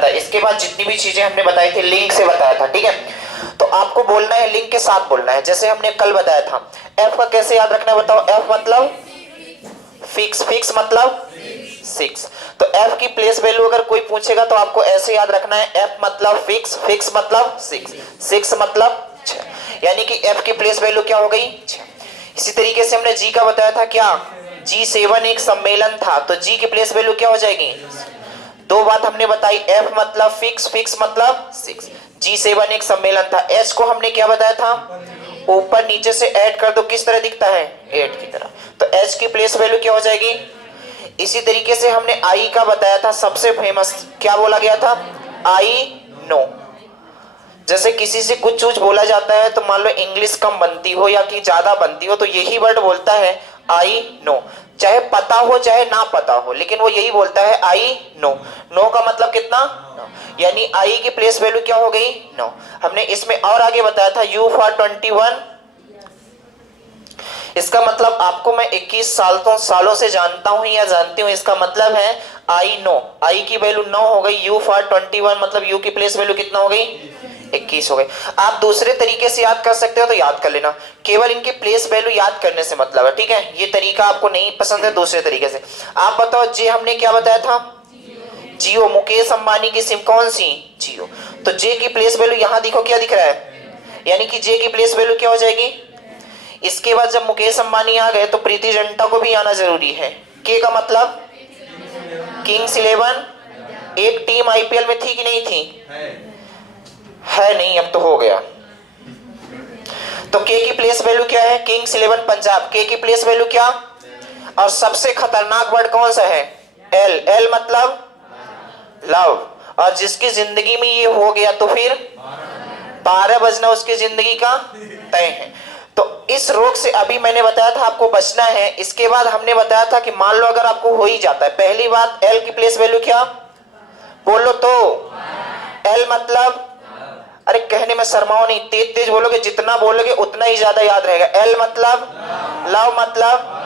था। इसके बाद जितनी भी चीजें हमने बताई थी लिंक से बताया था, ठीक है। तो आपको बोलना है, लिंक के साथ बोलना है। जैसे हमने कल बताया था, एफ का कैसे याद रखना है बताओ। एफ मतलब फिक्स, फिक्स मतलब 6। तो एफ की प्लेस वैल्यू अगर कोई पूछेगा तो आपको ऐसे याद रखना है, एफ मतलब फिक्स, फिक्स मतलब 6, 6 मतलब 6, यानी कि एफ की प्लेस वैल्यू क्या हो गई 6। इसी तरीके से हमने जी का बताया था, क्या G7 एक सम्मेलन था, तो जी की प्लेस वैल्यू क्या हो जाएगी। दो बात हमने बताई, एफ मतलब फिक्स, फिक्स मतलब 6, G7 एक सम्मेलन था। एच को हमने क्या बताया था, ऊपर नीचे से ऐड कर दो, किस तरह दिखता है 8 की तरह, तो एच की प्लेस वैल्यू क्या हो जाएगी। इसी तरीके से हमने आई का बताया था, सबसे फेमस क्या बोला गया था, आई नो। जैसे किसी से कुछ चीज बोला जाता है तो मान लो इंग्लिश कम बनती हो या कि ज्यादा बनती हो, तो यही वर्ड बोलता है आई नो, चाहे पता हो चाहे ना पता हो, लेकिन वो यही बोलता है आई नो। नो का मतलब कितना, यानी आई की प्लेस वैल्यू क्या हो गई 9। हमने इसमें और आगे बताया था U फॉर 21, इसका मतलब आपको मैं 21 सालों से जानता हूं या जानती हूं, इसका मतलब है आई नो। आई की वैल्यू 9 हो गई, U फॉर 21 मतलब U की प्लेस वैल्यू कितना हो गई 21 हो गई। आप दूसरे तरीके से याद कर सकते हो तो याद कर लेना, केवल इनकी प्लेस वैल्यू याद करने से मतलब है, ठीक है। ये तरीका आपको नहीं पसंद है, दूसरे तरीके से आप बताओ। जे हमने क्या बताया था, जियो, मुकेश अंबानी की सिम कौन सी, जियो। तो जे की प्लेस वैल्यू यहां देखो क्या दिख रहा है, यानी कि जे की प्लेस वैल्यू क्या हो जाएगी। इसके बाद जब मुकेश अंबानी आ गए तो प्रीति जिंटा को भी आना जरूरी है। के का मतलब किंग्स 11, एक टीम आईपीएल में थी कि नहीं थी, है नहीं, अब तो हो गया। तो के की प्लेस वैल्यू क्या है, किंग्स 11 पंजाब, के की प्लेस वैल्यू क्या। और सबसे खतरनाक वर्ड कौन सा है, एल, एल मतलब लव। और जिसकी जिंदगी में ये हो गया तो फिर 12 बजना उसकी जिंदगी का तय है। तो इस रोग से अभी मैंने बताया था आपको बचना है। इसके बाद हमने बताया था कि मान लो अगर आपको हो ही जाता है, पहली बात एल की प्लेस वैल्यू क्या, बोलो तो एल मतलब, अरे कहने में शर्माओ नहीं, तेज तेज बोलोगे, जितना बोलोगे उतना ही ज्यादा याद रहेगा। एल मतलब लव मतलब,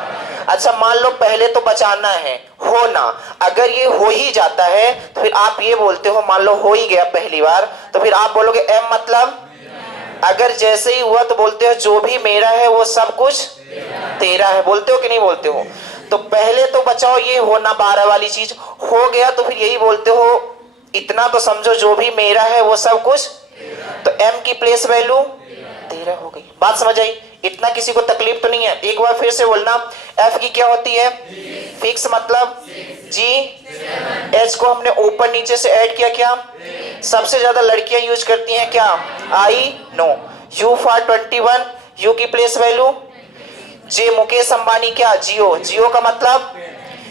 अच्छा मान लो पहले तो बचाना है होना, अगर ये हो ही जाता है तो फिर आप ये बोलते हो, मान लो हो ही गया पहली बार, तो फिर आप बोलोगे एम मतलब, अगर जैसे ही हुआ तो बोलते हो जो भी मेरा है वो सब कुछ तेरा है, बोलते हो कि नहीं बोलते हो। तो पहले तो बचाओ ये होना 12 वाली चीज, हो गया तो फिर यही बोलते हो, इतना तो समझो जो भी मेरा है वो सब कुछ, तो एम की प्लेस वैल्यू 13 हो गई। बात समझ आई, इतना किसी को तकलीफ तो नहीं है। एक बार फिर से बोलना, एफ की क्या होती है, फिक्स मतलब जी, एच को हमने ऊपर नीचे से ऐड किया, क्या सबसे ज्यादा लड़कियां यूज करती हैं क्या, I know. You for 21, you की प्लेस वैल्यू जे, मुकेश अंबानी क्या, जियो, जियो का मतलब।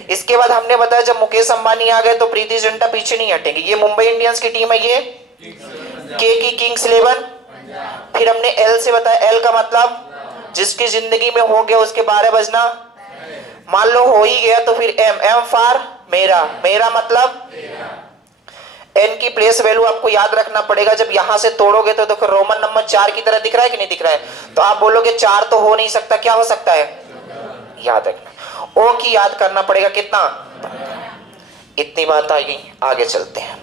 इसके बाद हमने बताया जब मुकेश अंबानी आ गए तो प्रीति जिंटा पीछे नहीं हटेंगे, ये मुंबई इंडियंस की टीम है, ये के की किंग्स 11। फिर हमने एल से बताया, एल का मतलब जिसकी जिंदगी में हो गया उसके 12 बजना, मान लो हो ही गया तो फिर एम, एम फॉर मेरा, मेरा मतलब। एन की प्लेस वैल्यू आपको याद रखना पड़ेगा, जब यहां से तोड़ोगे तो देखो रोमन नंबर 4 की तरह दिख रहा है कि नहीं दिख रहा है, तो आप बोलोगे 4 तो हो नहीं सकता, क्या हो सकता है, याद रखना। ओ की याद करना पड़ेगा कितना, इतनी बात आ गई, आगे चलते हैं।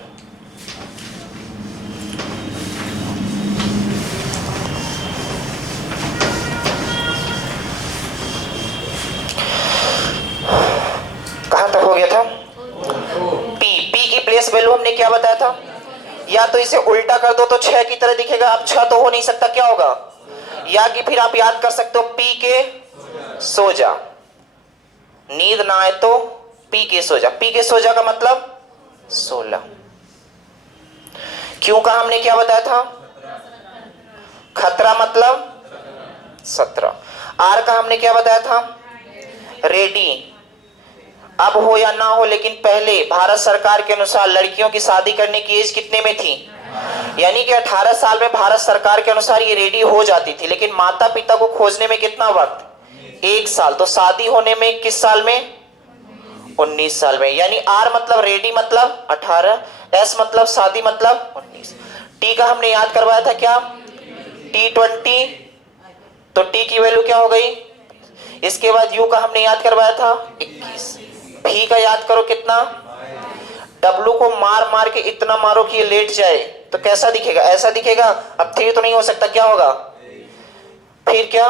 कहां तक हो गया था, पी, पी की प्लेस वैल्यू हमने क्या बताया था, या तो इसे उल्टा कर दो तो 6 की तरह दिखेगा, अब 6 तो हो नहीं सकता, क्या होगा, या कि फिर आप याद कर सकते हो पी के सो जा, नींद ना आए तो पी के सो जा, पी के सो जा का मतलब 16। क्यों का हमने क्या बताया था, खतरा मतलब 17। आर का हमने क्या बताया था, रेडी, अब हो या ना हो लेकिन पहले भारत सरकार के अनुसार लड़कियों की शादी करने की एज कितने में थी, यानी कि 18 साल में भारत सरकार के अनुसार ये रेडी हो जाती थी, लेकिन माता पिता को खोजने में कितना वक्त, 1 साल, तो शादी होने में किस साल में, 19 साल में। यानी आर मतलब रेडी मतलब 18, एस मतलब शादी मतलब 19। टी का हमने याद करवाया था क्या, T20, तो टी की वैल्यू क्या हो गई। इसके बाद यू का हमने याद करवाया था 21, भी का याद करो कितना, W को मार मार के इतना मारो कि ये लेट जाए, तो कैसा दिखेगा? ऐसा दिखेगा। अब 3 तो नहीं हो सकता, क्या होगा? फिर क्या?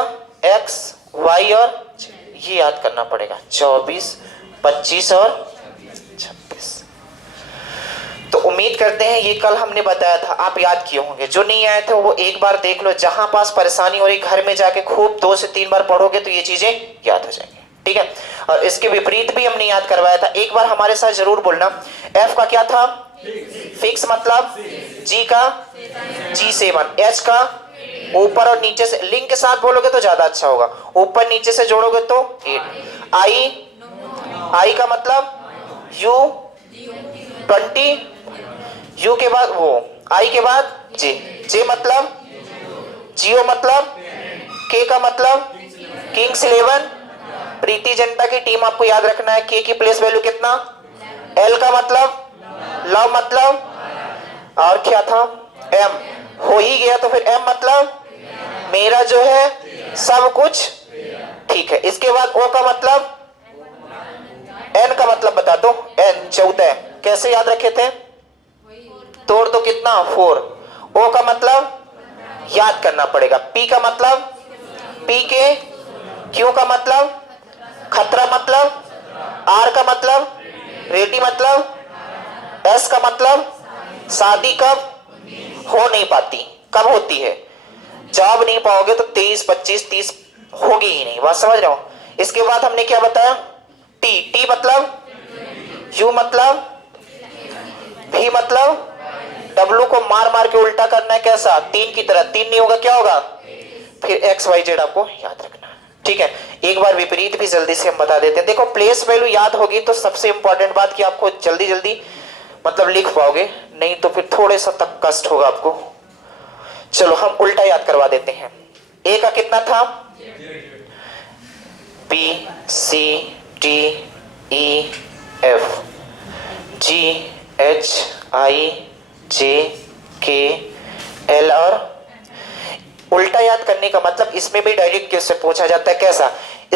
x y और ये याद करना पड़ेगा, 24 25 और 26। तो उम्मीद करते हैं ये कल हमने बताया था आप याद किए होंगे। जो नहीं आए थे वो एक बार देख लो, जहां पास परेशानी हो रही घर में जाके खूब 2 से 3 बार पढ़ोगे तो ये चीजें याद हो जाएंगी, ठीक है। और इसके विपरीत भी हमने याद करवाया था, एक बार हमारे साथ जरूर बोलना। F का क्या था? फिक्स मतलब G का G7, H का ऊपर और नीचे से लिंक के साथ बोलोगे तो ज्यादा अच्छा होगा, ऊपर नीचे से जोड़ोगे तो 8। I का मतलब U 20, U के बाद वो I के बाद J मतलब जियो मतलब K का मतलब किंग्स 11, प्रीति जनता की टीम आपको याद रखना है। K की प्लेस वैल्यू कितना? L का मतलब लव मतलब, और क्या था? M हो ही गया, तो फिर M मतलब मेरा जो है सब कुछ ठीक है। इसके बाद O का मतलब, N का मतलब बता दो। N 14, कैसे याद रखे थे? तोड़ तो कितना? 4। O का मतलब याद करना पड़ेगा। P का मतलब PK, Q का मतलब खतरा मतलब, R का मतलब रेडी मतलब, S का मतलब शादी कब हो नहीं पाती, कब होती है? जॉब नहीं पाओगे तो 23 25 30 होगी ही नहीं, बात समझ रहे हो। इसके बाद हमने क्या बताया? T मतलब, U मतलब, V मतलब W को मार मार के उल्टा करना है, कैसा? 3 की तरह। 3 नहीं होगा, क्या होगा? फिर X Y Z आपको याद रखना है, ठीक है। एक बार विपरीत भी जल्दी से हम बता देते हैं। देखो प्लेस वैल्यू याद होगी तो सबसे इंपॉर्टेंट बात कि आपको जल्दी जल्दी मतलब लिख पाओगे, नहीं तो फिर थोड़े सा तक कष्ट होगा आपको। चलो हम उल्टा याद करवा देते हैं। ए का कितना था? B C D E F G H I J K L, और उल्टा याद करने का मतलब इसमें भी डायरेक्ट क्वेश्चन पूछा जाता है, कैसा?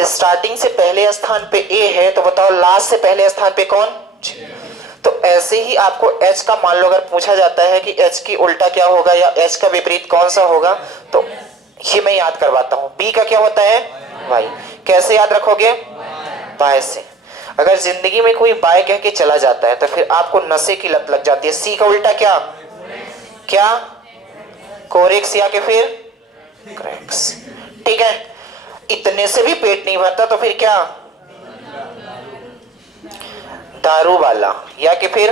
स्टार्टिंग से पहले स्थान पे A है तो बताओ लास्ट से पहले स्थान पे कौन? तो ऐसे ही आपको H का मान लो अगर पूछा जाता है कि H की उल्टा क्या होगा या H का विपरीत कौन सा होगा, तो ये मैं याद करवाता हूं। B का क्या होता है? Y। कैसे याद रखोगे? बाय से। अगर जिंदगी में कोई बाय कह के चला जाता है तो फिर आपको नशे की लत लग जाती है। C का उल्टा क्या? क्या? कोरेक्स या के फिर क्रैक्स, ठीक है। इतने से भी पेट नहीं भरता तो फिर क्या? दारू वाला या कि फिर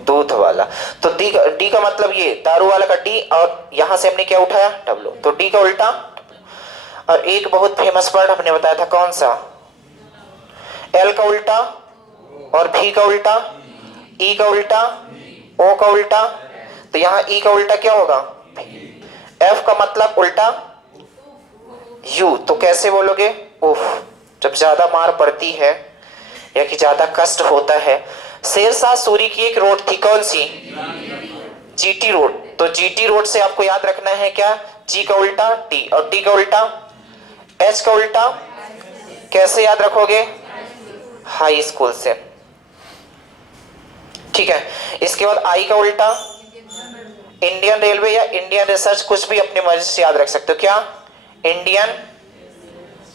दूध वाला। तो डी का मतलब ये दारू वाला का डी, और यहां से हमने क्या उठाया? डब्ल्यू, तो डी का उल्टा। और एक बहुत फेमस वर्ड हमने बताया था, कौन सा? एल का उल्टा, और भी का उल्टा, ई का उल्टा, ओ का उल्टा। तो यहां ई का उल्टा क्या होगा? एफ का मतलब उल्टा यू, तो कैसे बोलोगे? उफ, जब ज्यादा मार पड़ती है या कि ज्यादा कष्ट होता है। शेरशाह सूरी की एक रोड थी, कौन सी? GT road. तो जीटी रोड से आपको याद रखना है क्या? जी का उल्टा टी, और टी का उल्टा एच का उल्टा। कैसे याद रखोगे? हाई स्कूल से, ठीक है। इसके बाद आई का उल्टा इंडियन रेलवे या इंडियन रिसर्च, कुछ भी अपनी मर्जी से याद रख सकते हो। क्या? Indian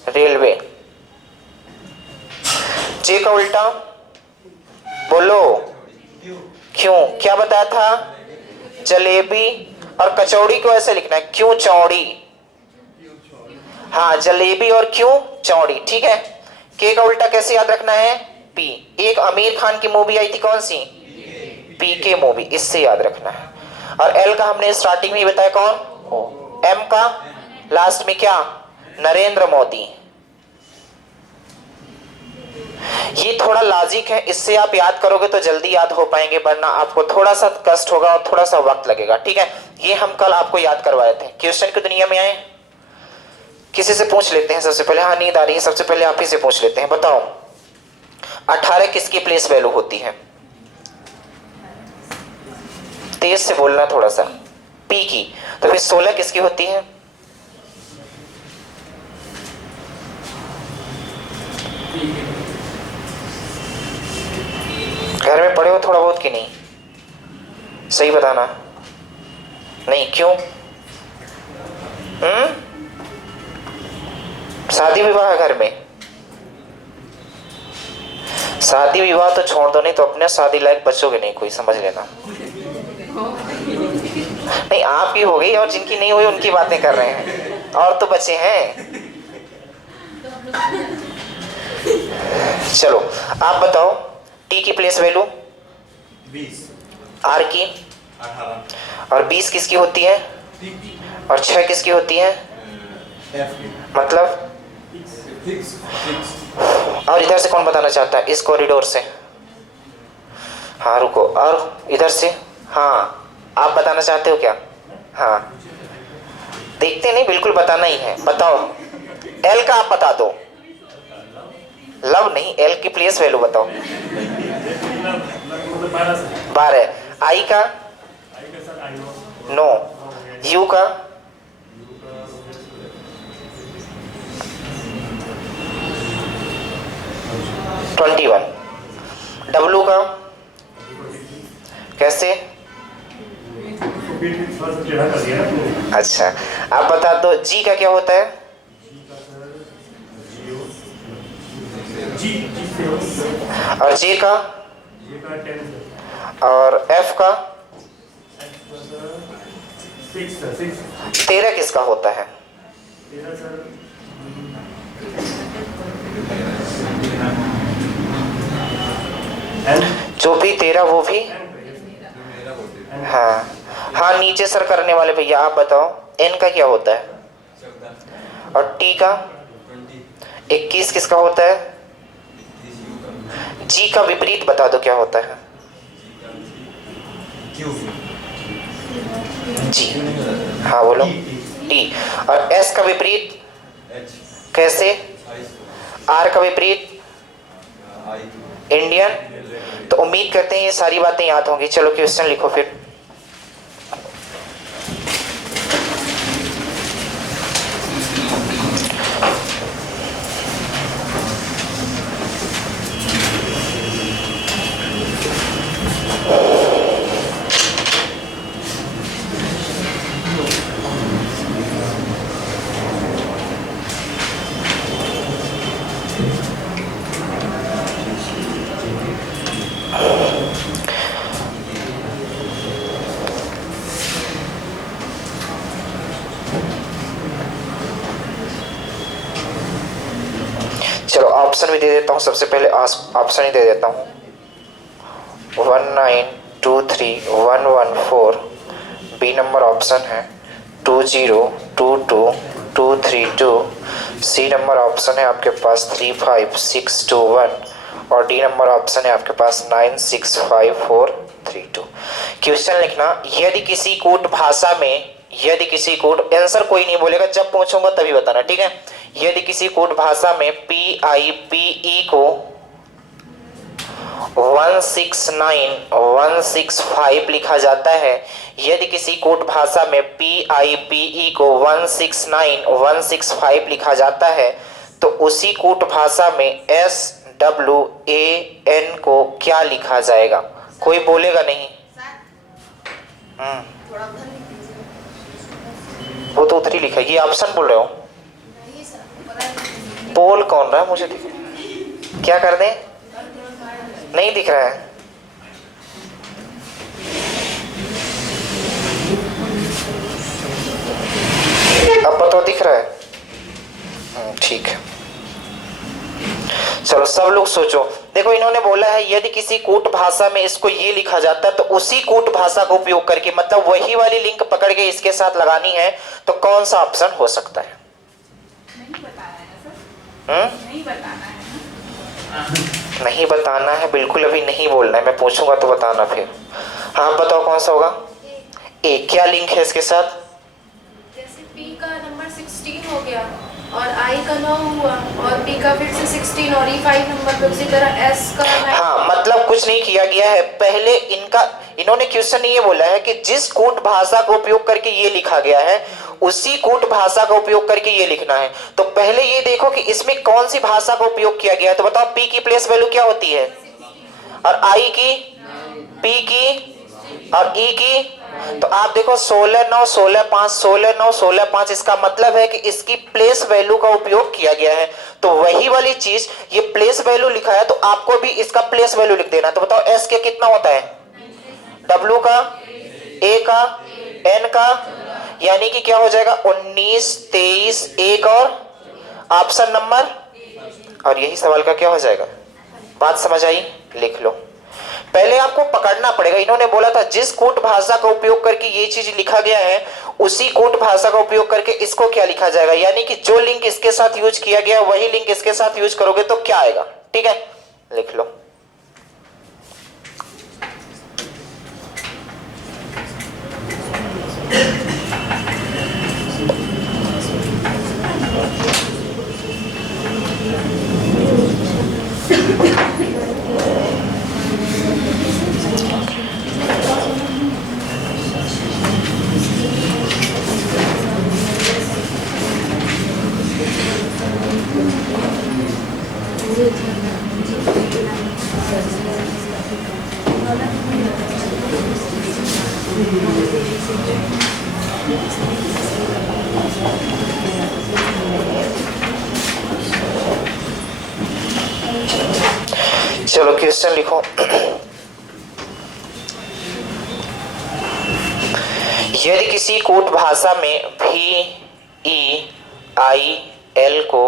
railway. जे का उल्टा बोलो, क्यों? क्या बताया था? जलेबी। और कचौड़ी को ऐसे लिखना है, क्यों चौड़ी। हाँ, जलेबी और क्यों चौड़ी, ठीक है। के का उल्टा कैसे याद रखना है? पी। एक आमिर खान की मूवी आई थी, कौन सी? पी के मूवी, इससे याद रखना है। और एल का हमने स्टार्टिंग में ही बताया, कौन? एम का लास्ट में क्या? नरेंद्र मोदी। ये थोड़ा लॉजिक है, इससे आप याद करोगे तो जल्दी याद हो पाएंगे, वरना आपको थोड़ा सा कष्ट होगा और थोड़ा सा वक्त लगेगा, ठीक है। ये हम कल आपको याद करवाए थे। क्वेश्चन की दुनिया में आए, किसी से पूछ लेते हैं सबसे पहले। हाँ, नींद आ रही है, सबसे पहले आप ही से पूछ लेते हैं। बताओ 18 किसकी प्लेस वैल्यू होती है? तेज से बोलना थोड़ा सा। पी की। तो फिर 16 किसकी होती है? घर में पढ़े हो थोड़ा बहुत कि नहीं? सही बताना। नहीं, क्यों? शादी विवाह है घर में? शादी विवाह तो छोड़ दो, नहीं तो अपने शादी लायक बचोगे नहीं कोई, समझ लेना। नहीं, आप ही हो गई, और जिनकी नहीं हुई उनकी बातें कर रहे हैं, और तो बचे हैं। चलो आप बताओ, टी की प्लेस वैल्यू 20, आर की 18, और 20 किसकी होती है और 6 किसकी होती है? मतलब और इधर से कौन बताना चाहता है इस कॉरिडोर से? हाँ रुको, और इधर से? हाँ आप बताना चाहते हो क्या? हाँ देखते नहीं, बिल्कुल बताना ही है। बताओ एल का आप बता दो। लव नहीं, एल की प्लेस वैल्यू बताओ। 12। आई का? नो। यू का? $21। डब्लू का? कैसे? अच्छा आप बता दो, जी का क्या होता है? और जे का? और एफ का? 13 किसका होता है? जो भी 13 वो भी? हाँ हाँ, नीचे सर करने वाले भैया आप बताओ, एन का क्या होता है? और टी का? 21 किसका होता है? जी का विपरीत बता दो क्या होता है? जी हाँ बोलो। टी। और एस का विपरीत? कैसे? आर का विपरीत? इंडियन। तो उम्मीद करते हैं ये सारी बातें याद होंगी। चलो क्वेश्चन लिखो फिर। चलो ऑप्शन भी दे देता हूँ, सबसे पहले ऑप्शन ही दे देता हूँ। 1923114 बी नंबर ऑप्शन है। 2022232 सी नंबर ऑप्शन है आपके पास 35621 और डी नंबर ऑप्शन है आपके पास 965432। क्वेश्चन लिखना, यदि किसी कूट भाषा में, यदि किसी कूट, आंसर कोई नहीं बोलेगा, जब पूछूंगा तभी बताना, ठीक है? यदि किसी कूट भाषा में PIPE को 169165 लिखा जाता है, यदि किसी कोट भाषा में PIPE को 169165 लिखा जाता है, तो उसी कोट भाषा में SWAN को क्या लिखा जाएगा? कोई बोलेगा नहीं। वो तो उधर ही लिखा है, ये ऑप्शन बोल रहे हो? बोल कौन रहा है मुझे दिख, क्या कर दें? नहीं दिख रहा है। अब बताओ दिख रहा है? ठीक है। चलो सब लोग सोचो। देखो इन्होंने बोला है यदि किसी कूट भाषा में इसको ये लिखा जाता है तो उसी कूट भाषा का उपयोग करके, मतलब वही वाली लिंक पकड़ के इसके साथ लगानी है, तो कौन सा ऑप्शन हो सकता है? नहीं बताना है सर। नहीं बताना है, बिल्कुल अभी नहीं बोलना है, मैं पूछूंगा तो बताना फिर। हाँ बताओ कौन सा होगा? ए। क्या लिंक है इसके साथ? जैसे P का नंबर 16 हो गया और I का 9 हुआ और P का फिर से 16 और E5 नंबर पे, उसी तरह S का 9। हाँ मतलब कुछ नहीं किया गया है। पहले इन्होंने क्वेश्चन ये बोला है कि जिस कूट भाषा का उपयोग करके ये लिखा गया है उसी कूट भाषा का उपयोग करके ये लिखना है। तो पहले ये देखो कि इसमें कौन सी भाषा का उपयोग किया गया है। तो बताओ P की प्लेस वैल्यू क्या होती है? और आई की, पी की और ई की। तो आप देखो 16 9 16 5 16 9 16 5, इसका मतलब है कि इसकी प्लेस वैल्यू का उपयोग किया गया है। तो वही वाली चीज ये प्लेस वैल्यू लिखा है तो आपको भी इसका प्लेस वैल्यू लिख देना। तो बताओ एस के कितना होता है, डब्ल्यू का, ए का, एन का, यानी कि क्या हो जाएगा 19 23 1 और ऑप्शन नंबर, और यही सवाल का क्या हो जाएगा। बात समझ आई, लिख लो। पहले आपको पकड़ना पड़ेगा, इन्होंने बोला था जिस कूट भाषा का उपयोग करके ये चीज लिखा गया है उसी कूट भाषा का उपयोग करके इसको क्या लिखा जाएगा, यानी कि जो लिंक इसके साथ यूज किया गया वही लिंक इसके साथ यूज करोगे तो क्या आएगा। ठीक है, लिख लो। चलो क्वेश्चन लिखो। यदि किसी कूट भाषा में VEIL को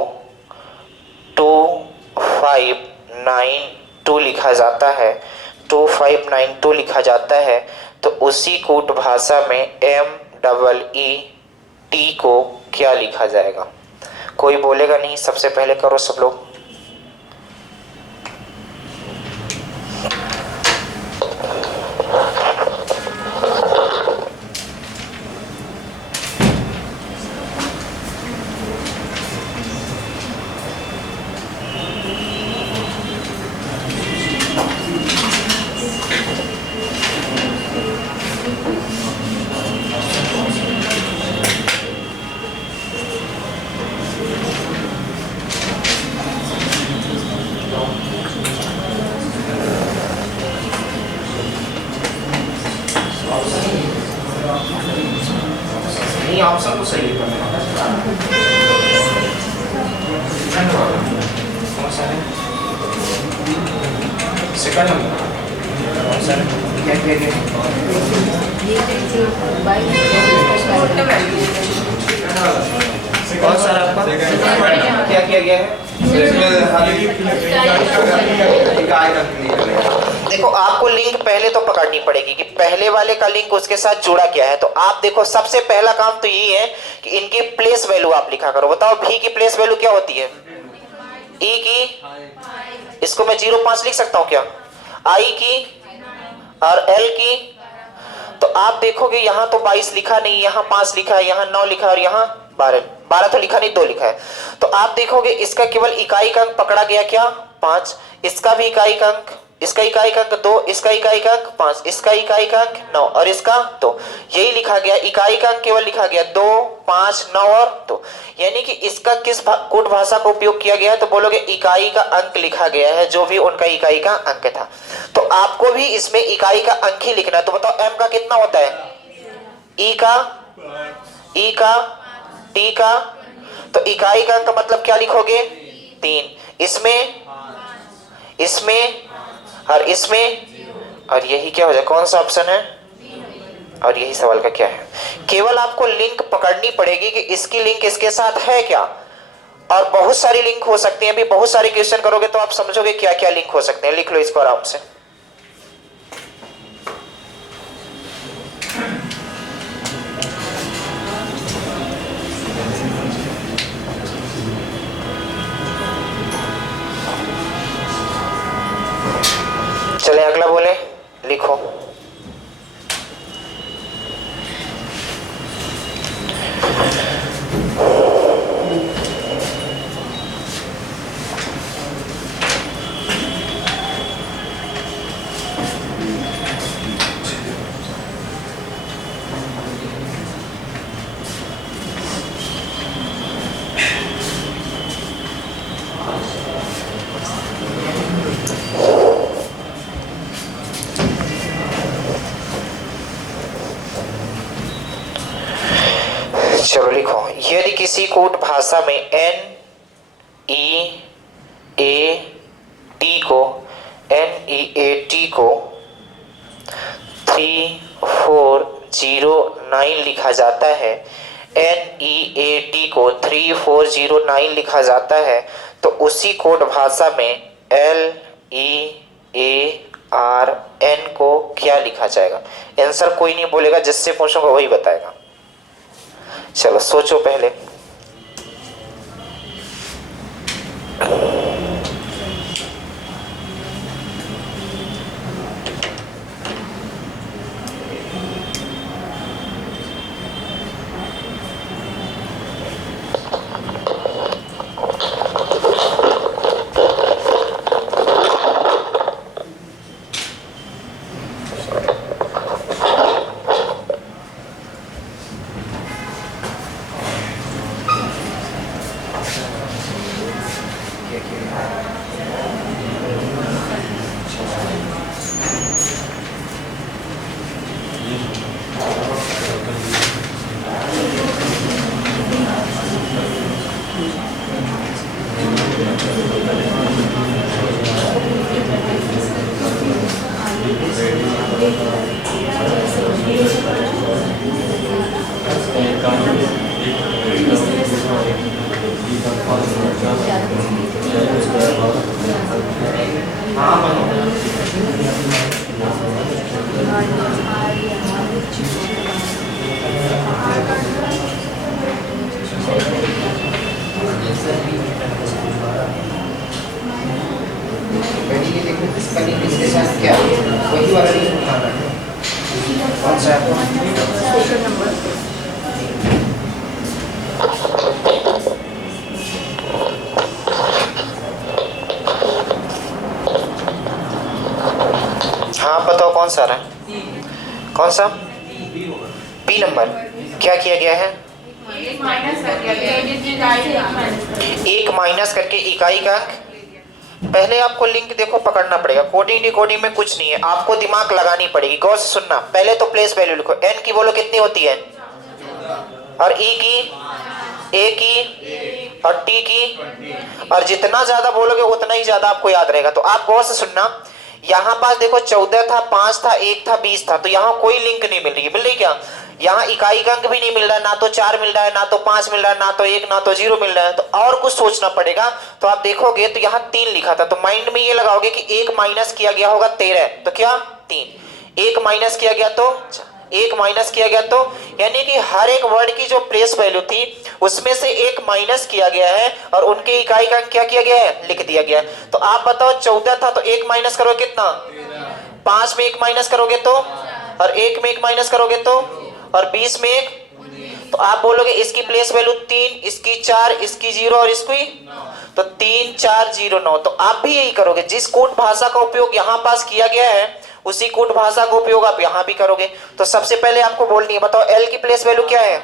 2592 लिखा जाता है, 2592 लिखा जाता है, तो उसी कूट भाषा में MEET को क्या लिखा जाएगा। कोई बोलेगा नहीं, सबसे पहले करो सब लोग। ऑप्शन तो सही है, सेकंड नंबर कौन सा है, क्या क्या क्या कौन सा आपका क्या किया गया है। देखो आपको लिंक पहले तो पकड़नी पड़ेगी कि पहले वाले का लिंक उसके साथ जुड़ा क्या है। तो आप देखो सबसे पहला काम तो यही है कि इनकी प्लेस वैल्यू आप लिखा करो। बताओ भी की प्लेस वैल्यू क्या होती है, ई की, इसको मैं 0.5 लिख सकता हूं क्या, आई की और एल की। तो आप देखोगे यहां तो 22 लिखा नहीं, यहां 5 लिखा है, यहां 9 लिखा है और यहां 12 तो लिखा नहीं, 2 लिखा है। तो आप देखोगे इसका केवल इकाई का अंक पकड़ा गया क्या, 5, इसका भी इकाई का अंक, इसका इकाई का अंक 2, इसका इकाई का अंक 5, इसका इकाई का अंक 9 और इसका 2। यही लिखा गया, इकाई का अंक केवल लिखा गया 2 5 9 और 2, यानी कि इसका किस कूट भाषा का उपयोग किया गया है, तो बोलोगे इकाई का अंक लिखा गया है, जो भी उनका इकाई का अंक था। तो आपको भी इसमें इकाई का अंक ही लिखना है। तो बताओ एम का कितना होता है, ई का, टी का, तो इकाई का अंक मतलब क्या लिखोगे 3, इसमें और इसमें, और यही क्या हो जाए, कौन सा ऑप्शन है, और यही सवाल का क्या है। केवल आपको लिंक पकड़नी पड़ेगी कि इसकी लिंक इसके साथ है क्या, और बहुत सारी लिंक हो सकती है। अभी बहुत सारे क्वेश्चन करोगे तो आप समझोगे क्या क्या लिंक हो सकते हैं। लिख लो इसको आराम से। चले अगला बोले, लिखो। चलो लिखो, यदि किसी कूट भाषा में NEAT को 3409 लिखा जाता है, NEAT को 3409 लिखा जाता है, तो उसी कोड भाषा में LEARN को क्या लिखा जाएगा? आंसर कोई नहीं बोलेगा, जिससे पूछूंगा वही बताएगा। चलो सोचो पहले। इसके साथ क्या वही वाला नहीं उठाना है। कौन सा स्टेशन नंबर हाँ बताओ कौन सा रहा है? कौन सा? B number. क्या किया गया है? एक माइनस कर दिया गया एक माइनस करके इकाई का अंक। पहले आपको लिंक देखो पकड़ना पड़ेगा, कोडिंग डिकोडिंग में कुछ नहीं है, आपको दिमाग लगानी पड़ेगी। गौर से सुनना, पहले तो प्लेस वैल्यू लिखो। n की बोलो कितनी होती है, और e की, a की, और t की, और जितना ज्यादा बोलोगे उतना ही ज्यादा आपको याद रहेगा। तो आप गौर से सुनना, यहाँ पास देखो 14 था, 5 था, 1 था, 20 था, तो यहाँ कोई लिंक नहीं मिल रही है। मिल रही क्या? यहाँ इकाई का अंक भी नहीं मिल रहा है, ना तो 4 मिल रहा है, ना तो 5 मिल रहा है, ना तो 1, ना तो 0 मिल रहा है। तो और कुछ सोचना पड़ेगा। तो आप देखोगे तो यहाँ 3 लिखा था, तो माइंड में ये लगाओगे कि 1 माइनस किया गया होगा 13, तो क्या 3, 1 माइनस किया गया तो 1 माइनस किया गया, तो यानी कि हर एक वर्ड की जो प्लेस वैल्यू थी उसमें से 1 माइनस किया गया है और उनके इकाई का अंक क्या किया गया है, लिख दिया गया है। तो आप बताओ 14 था तो 1 माइनस करोगे कितना, 5 में 1 माइनस करोगे तो, और 1 में 1 माइनस करोगे तो, और 20 में 1, तो आप बोलोगे इसकी प्लेस वैल्यू 3, इसकी 4, इसकी 0 और इसकी, तो 3 4 0 9। तो आप भी यही करोगे, जिस कूट भाषा का उपयोग यहाँ पास किया गया है उसी कूट भाषा का उपयोग आप यहाँ भी करोगे। तो सबसे पहले आपको बोलनी है, बताओ L की प्लेस वैल्यू क्या है,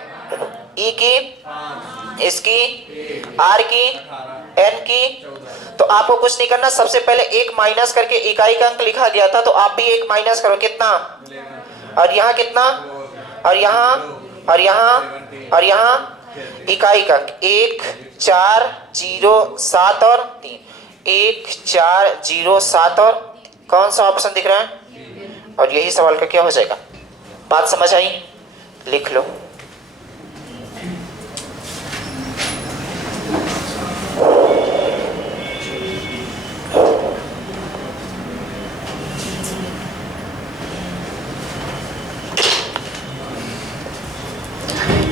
E की, इसकी, R की, N की। तो आपको कुछ नहीं करना, सबसे पहले 1 माइनस करके इकाई का अंक लिखा गया था, तो आप भी 1 माइनस करो, कितना, और यहाँ कितना, और यहाँ, और यहाँ, और यहाँ इकाई का अंक 1 4 0 7 और 3, 1 4 0 7 और कौन सा ऑप्शन दिख रहा है? और यही सवाल का क्या हो जाएगा। बात समझ आई? लिख लो।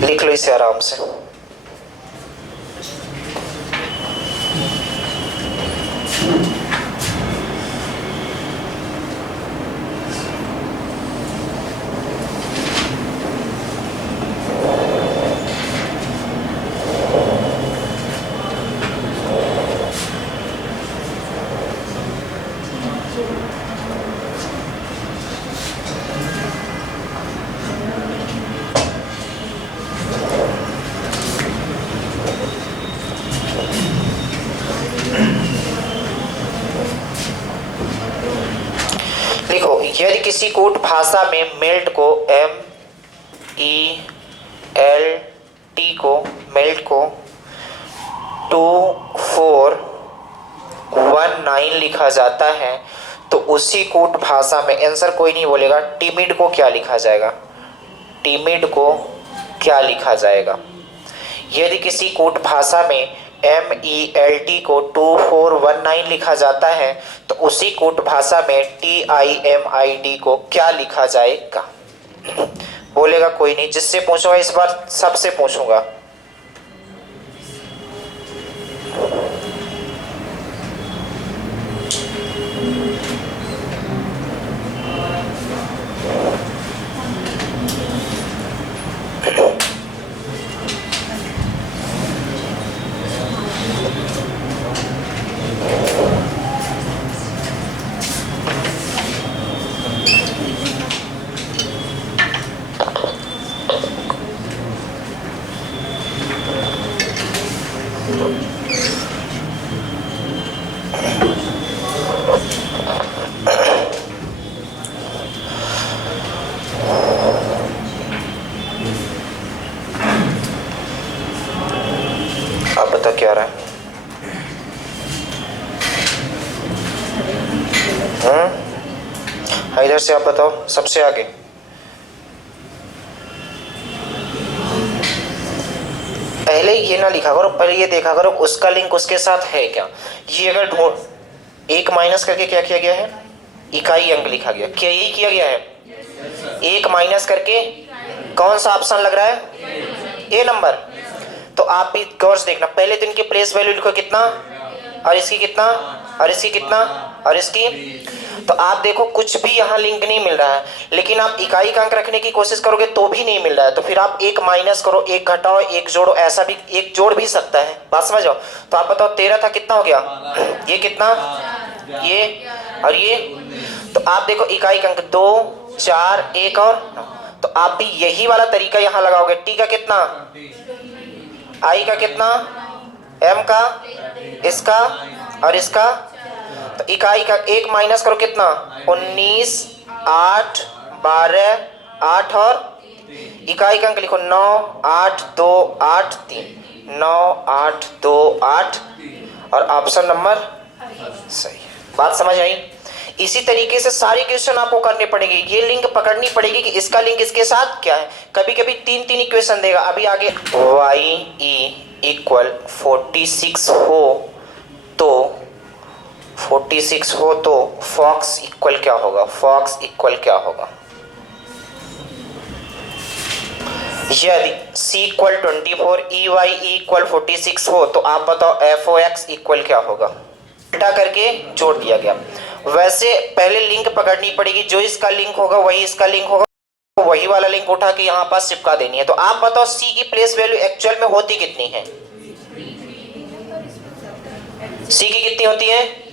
लिख लो इसे आराम से। देखो, यदि किसी कूट भाषा में मेल्ट को MELT मेल्ट को 2419 लिखा जाता है तो उसी कूट भाषा में, आंसर कोई नहीं बोलेगा, टिमिड को क्या लिखा जाएगा? टिमिड को क्या लिखा जाएगा? यदि किसी कूट भाषा में MELT को 2419 लिखा जाता है तो उसी कूट भाषा में TIMID को क्या लिखा जाएगा? बोलेगा कोई नहीं। जिससे पूछूंगा इस बार सबसे पूछूंगा। आप बताओ क्या रहा है? इधर से आप बताओ, सबसे आगे। पहले ये ना लिखा करो, पहले ये देखा करो उसका लिंक उसके साथ है क्या। ये अगर ढूंढ, एक माइनस करके क्या किया गया है? इकाई अंक लिखा गया। क्या यही किया गया है? एक माइनस करके कौन सा ऑप्शन लग रहा है? ए नंबर। तो आप भी गौर से देखना, पहले तो इनकी प्लेस वैल्यू लिखो कितना, और इसकी कितना, और इसकी कितना, और इसकी। तो आप देखो कुछ भी यहाँ लिंक नहीं मिल रहा है, लेकिन आप इकाई का अंक रखने की कोशिश करोगे तो भी नहीं मिल रहा है। तो फिर आप एक माइनस करो, एक घटाओ, एक जोड़ो, ऐसा भी एक जोड़ भी सकता है। बात समझ जाओ। तो आप बताओ 13 था, कितना हो गया? ये कितना, ये और ये। तो आप देखो इकाई का अंक 2, 4, 1 और 9। तो आप भी यही वाला तरीका यहाँ लगाओगे। टी का कितना, आई का कितना, एम का, इसका और इसका। तो इकाई का एक माइनस करो कितना, 19, 8, 12, 8 और इकाई का अंक लिखो 9, 8, 2, 8, 3, 9, 8, 2, 8 और ऑप्शन नंबर सही। बात समझ आई? इसी तरीके से सारे क्वेश्चन आपको करने पड़ेंगे। ये लिंक पकड़नी पड़ेगी कि इसका लिंक इसके साथ क्या है। कभी कभी 3 इक्वेशन देगा। अभी आगे YE इक्वल 46 हो तो 46 हो तो फॉक्स इक्वल क्या होगा? फॉक्स इक्वल क्या होगा? यदि C इक्वल 24 EYE इक्वल 46 हो तो आप बताओ FOX इक्वल क्या होगा? उल्टा करके जोड़ दिया गया। वैसे पहले लिंक पकड़नी पड़ेगी, जो इसका लिंक होगा वही इसका लिंक होगा, वही वाला लिंक उठा के यहाँ पास चिपका देनी है। तो आप बताओ C की प्लेस वैल्यू एक्चुअल में होती कितनी है? C की कितनी होती है?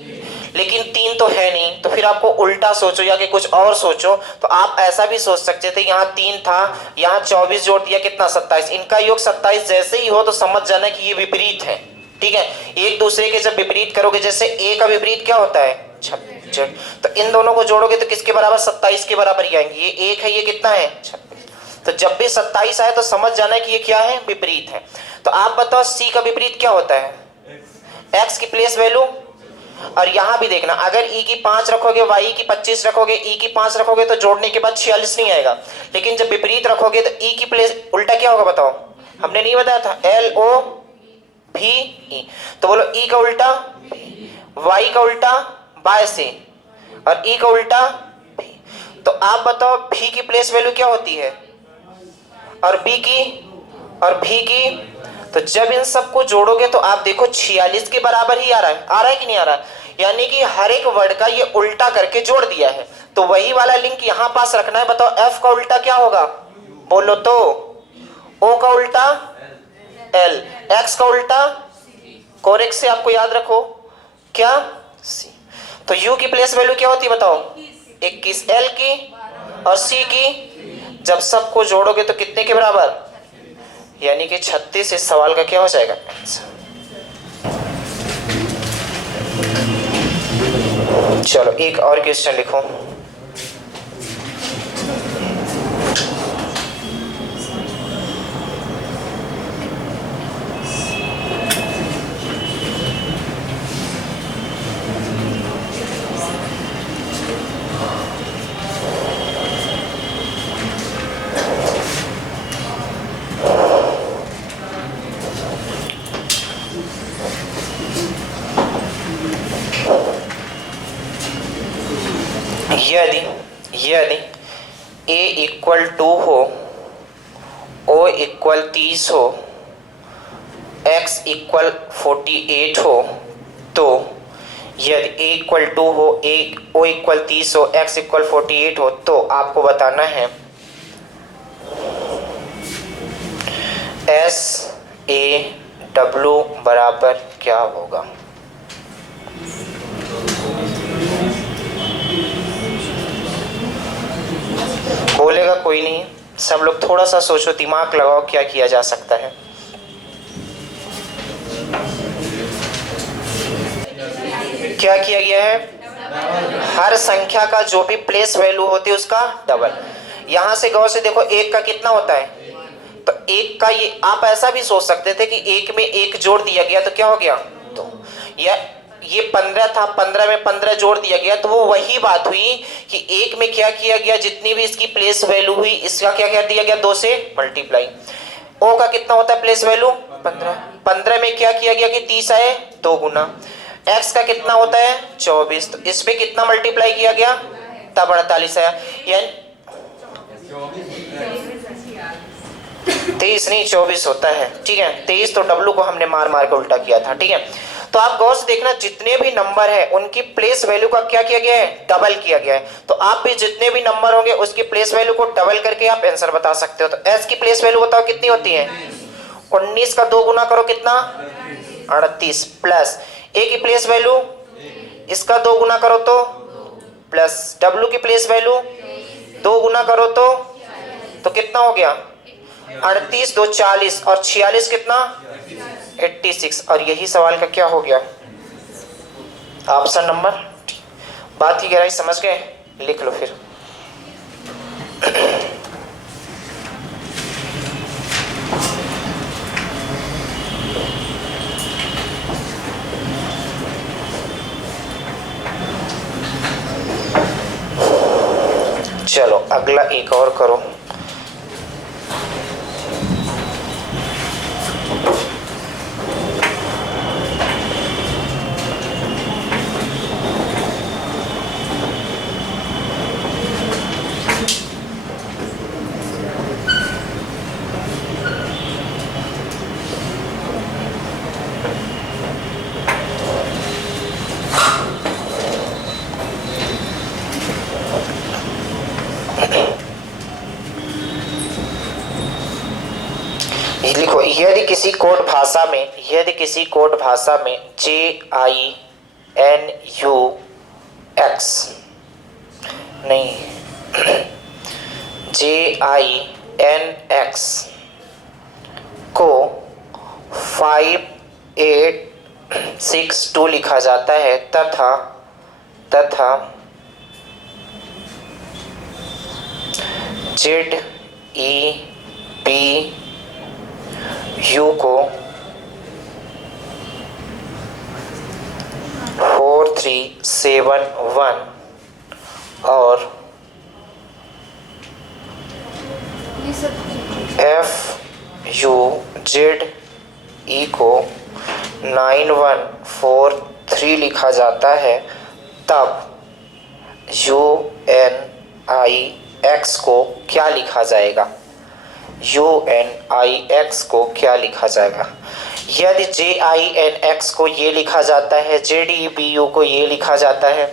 लेकिन 3 तो है नहीं, तो फिर आपको उल्टा सोचो या कि कुछ और सोचो। तो आप ऐसा भी सोच सकते थे, यहाँ 3 था, यहाँ 24 जोड़ दिया, कितना 27। इनका योग 27 जैसे ही हो तो समझ जाना कि ये विपरीत है। ठीक है, एक दूसरे के जब विपरीत करोगे, जैसे A का विपरीत क्या होता है? 26। तो इन दोनों को जोड़ोगे तो किसके बराबर? 27 के बराबर ही आएंगे। ये 1 है, ये कितना है? 26। तो जब भी 27 आए तो समझ जाना कि ये क्या है? विपरीत है। तो आप बताओ C का विपरीत क्या होता है? X की प्लेस वैल्यू। और यहां भी देखना, अगर E की 5 रखोगे, Y की 25 रखोगे, E की 5 रखोगे तो जोड़ने के बाद 46 नहीं आएगा। लेकिन जब विपरीत रखोगे तो E की प्लेस उल्टा क्या होगा बताओ? हमने नहीं बताया था? LOVE। तो बोलो E का उल्टा, Y का उल्टा बाय से, और E का उल्टा V। तो आप बताओ V की प्लेस वैल्यू क्या होती है, और B की, और V की। तो जब इन सबको जोड़ोगे तो आप देखो 46 के बराबर ही आ रहा है। आ रहा है कि नहीं आ रहा है? यानी कि हर एक वर्ड का ये उल्टा करके जोड़ दिया है। तो वही वाला लिंक यहां पास रखना है। बताओ F का उल्टा क्या होगा? बोलो तो। O का उल्टा L, X का उल्टा कोरेक्ट से आपको याद रखो क्या? C। तो U की प्लेस वैल्यू क्या होती है बताओ? 21, L की और C की। जब सबको जोड़ोगे तो कितने के बराबर? यानी कि 36। इस सवाल का क्या हो जाएगा? चलो एक और क्वेश्चन लिखो। यदि a इक्वल 2 हो, o इक्वल 30 हो, x इक्वल 48 हो, तो यदि a इक्वल 2 हो, o इक्वल 30 हो, x इक्वल 48 हो, तो आपको बताना है एस ए डब्ल्यू बराबर क्या होगा। बोलेगा कोई नहीं, सब लोग थोड़ा सा सोचो, दिमाग लगाओ क्या किया जा सकता है। क्या किया गया है, हर संख्या का जो भी प्लेस वैल्यू होती है उसका डबल। यहां से गौर से देखो, एक का कितना होता है, तो एक का ये आप ऐसा भी सोच सकते थे कि एक में एक जोड़ दिया गया तो क्या हो गया, तो ये 15 था, 15 में 15 जोड़ दिया गया, तो वो वही बात हुई कि एक में क्या किया गया, जितनी भी इसकी प्लेस वैल्यू हुई इसका क्या कर दिया गया, 2 से मल्टीप्लाई। ओ का कितना होता है प्लेस वैल्यू 15, 15 में क्या किया गया कि 30 आए 2 गुना। एक्स का कितना होता है 24, तो इस पे कितना मल्टीप्लाई किया गया, तब 48 आया। यानी 23 नहीं 24 होता है, ठीक है। 23 तो डब्लू को हमने मार मार के उल्टा किया था, ठीक है। तो आप गौर से देखना, जितने भी नंबर है उनकी प्लेस वैल्यू का क्या किया गया है, डबल किया गया है। तो आप भी जितने भी नंबर होंगे उसकी प्लेस वैल्यू को डबल करके आप आंसर बता सकते हो। तो एस की प्लेस वैल्यू बताओ कितनी होती है, 19 का 2 गुना करो कितना 38, प्लस ए की प्लेस वैल्यू इसका 2 गुना करो तो प्लस डब्लू की प्लेस वैल्यू 2 गुना करो तो कितना हो गया 38, 2 40 और 46 कितना 86। और यही सवाल का क्या हो गया, ऑप्शन नंबर। बात की गहराई समझ गए, लिख लो फिर। चलो अगला एक और करो। लिखो, यदि किसी कोड भाषा में JINX को 5862 लिखा जाता है तथा ZEBU को 4371 और FUZE को 9143 लिखा जाता है, तब UNIX को क्या लिखा जाएगा, UNIX को क्या लिखा जाएगा। यदि JINX को ये लिखा जाता है, ZEBU को ये लिखा जाता है,